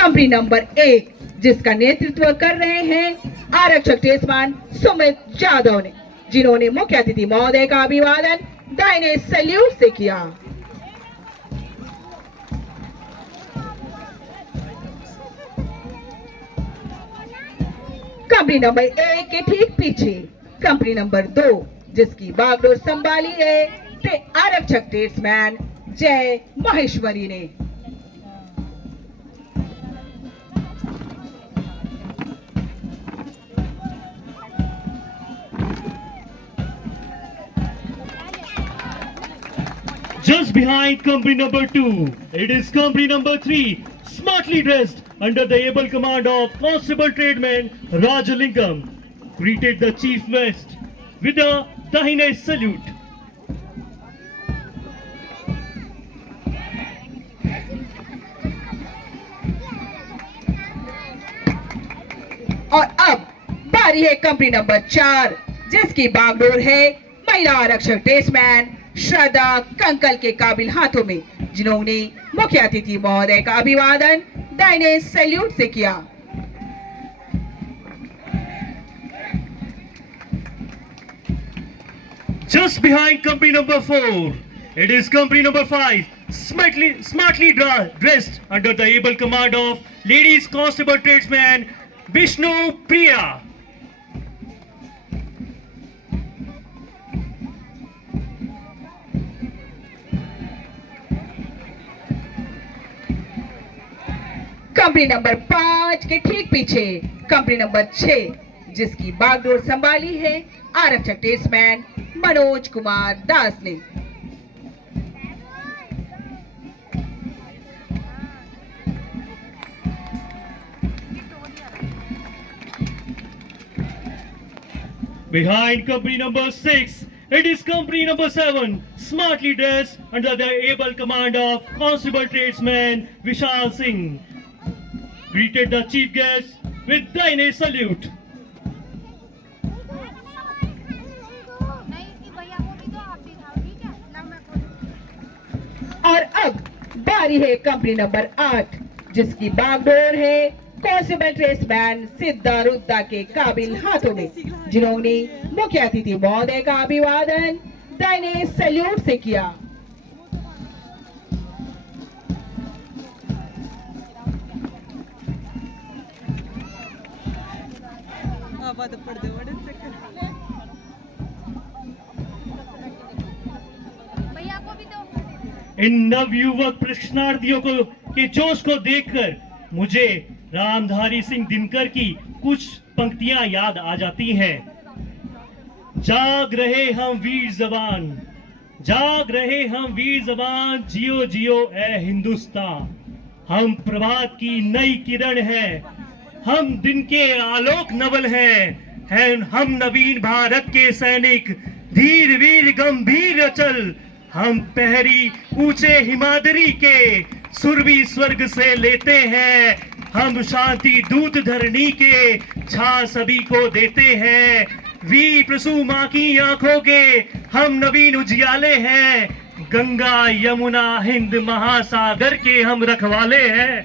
Company number 1 जिसका नेतृत्व कर रहे हैं आरक्षक टेस्टमैन सुमित यादव ने, जिन्होंने मुख्य अतिथि महोदय का अभिवादन दाहिने सैल्यूट से किया। कंपनी नंबर 1 के ठीक पीछे कंपनी नंबर 2 जिसकी बागडोर संभाली है आरक्षक टेस्टमैन जय माहेश्वरी ने। Just behind company number 2, it is company number 3, smartly dressed under the able command of Constable Tradesman Rajalingam, greeted the Chief Guest with a Dahine salute. और अब बारी है कंपनी नंबर 4 जिसकी बागडोर है महिला आरक्षक टेस्टमैन श्रद्धा कंकल के काबिल हाथों में, जिन्होंने मुख्य अतिथि महोदय का अभिवादन दाहिने सैल्यूट से किया। Just behind company number 4, it is company number 5, smartly dressed under the able command of Ladies Constable Tradesman Vishnu Priya. Company number 5 के ठीक पीछे कंपनी नंबर 6 जिसकी बागडोर संभाली है आरक्षक टेस्टमैन मनोज कुमार दास ने। Behind company number 6, it is company number 7, smartly dressed under the able command of Constable Tradesman Vishal Singh, greeted the chief guest with Dahine salute. और अब बारी है कंपनी नंबर 8 जिसकी बागडोर है कांस्टेबल टेस्टमैन सिद्धारुद्धा के काबिल हाथों में, जिन्होंने मुख्य अतिथि महोदय का अभिवादन दाहिने सैल्यूट से किया। इन नवयुवक प्रशिक्षणार्थियों को के जोश को देखकर मुझे रामधारी सिंह दिनकर की कुछ पंक्तियां याद आ जाती हैं। जाग रहे हम वीर जवान, जाग रहे हम वीर जवान, जियो जियो ए हिंदुस्तान। हम प्रभात की नई किरण है, हम दिन के आलोक नवल हैं, हम नवीन भारत के सैनिक, धीर वीर गंभीर अचल। हम पहरी ऊंचे हिमाद्री के, सुरवी स्वर्ग से लेते हैं। हम शांति दूत धरणी के, छा सभी को देते हैं। वीर प्रसू मां की आंखों के हम नवीन उजियाले हैं। गंगा यमुना हिंद महासागर के हम रखवाले हैं।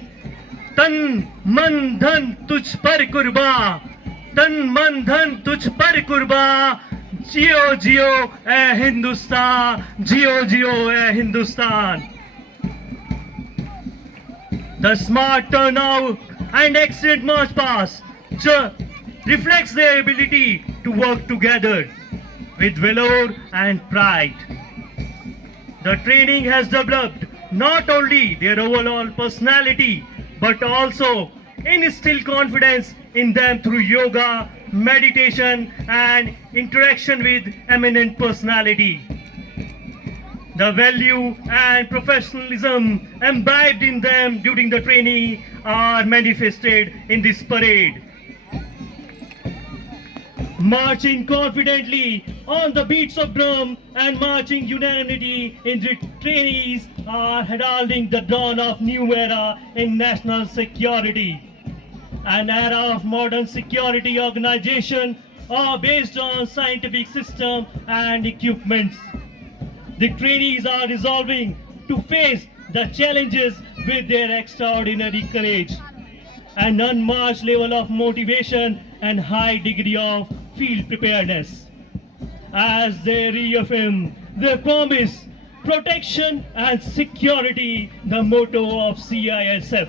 तन मन धन तुझ पर कुर्बा, तन मन धन तुझ पर कुर्बा। जियो जियो ए हिंदुस्तान, जियो जियो ए Hindustan. The smart turnout and excellent march past reflects their ability to work together with valor and pride. The training has developed not only their overall personality but also instilled confidence in them through yoga, meditation and interaction with eminent personality. The value and professionalism imbibed in them during the training are manifested in this parade. Marching confidently on the beats of drum and marching unanimity in the trainees are heralding the dawn of new era in national security. An era of modern security organization are based on scientific system and equipments. The trainees are resolving to face the challenges with their extraordinary courage. an unmatched level of motivation and high degree of field preparedness. As they reaffirm their promise, protection and security, the motto of CISF.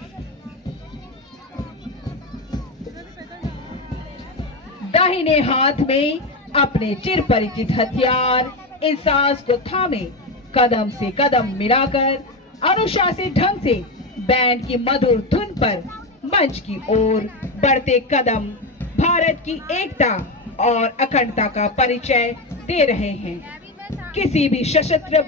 दाहिने हाथ में अपने चिर परिचित हथियार इस सांस को थामे कदम से कदम मिलाकर अनुशासित ढंग से बैंड की मधुर धुन पर मंच की ओर बढ़ते कदम भारत की एकता और अखंडता का परिचय दे रहे हैं। किसी भी सशस्त्र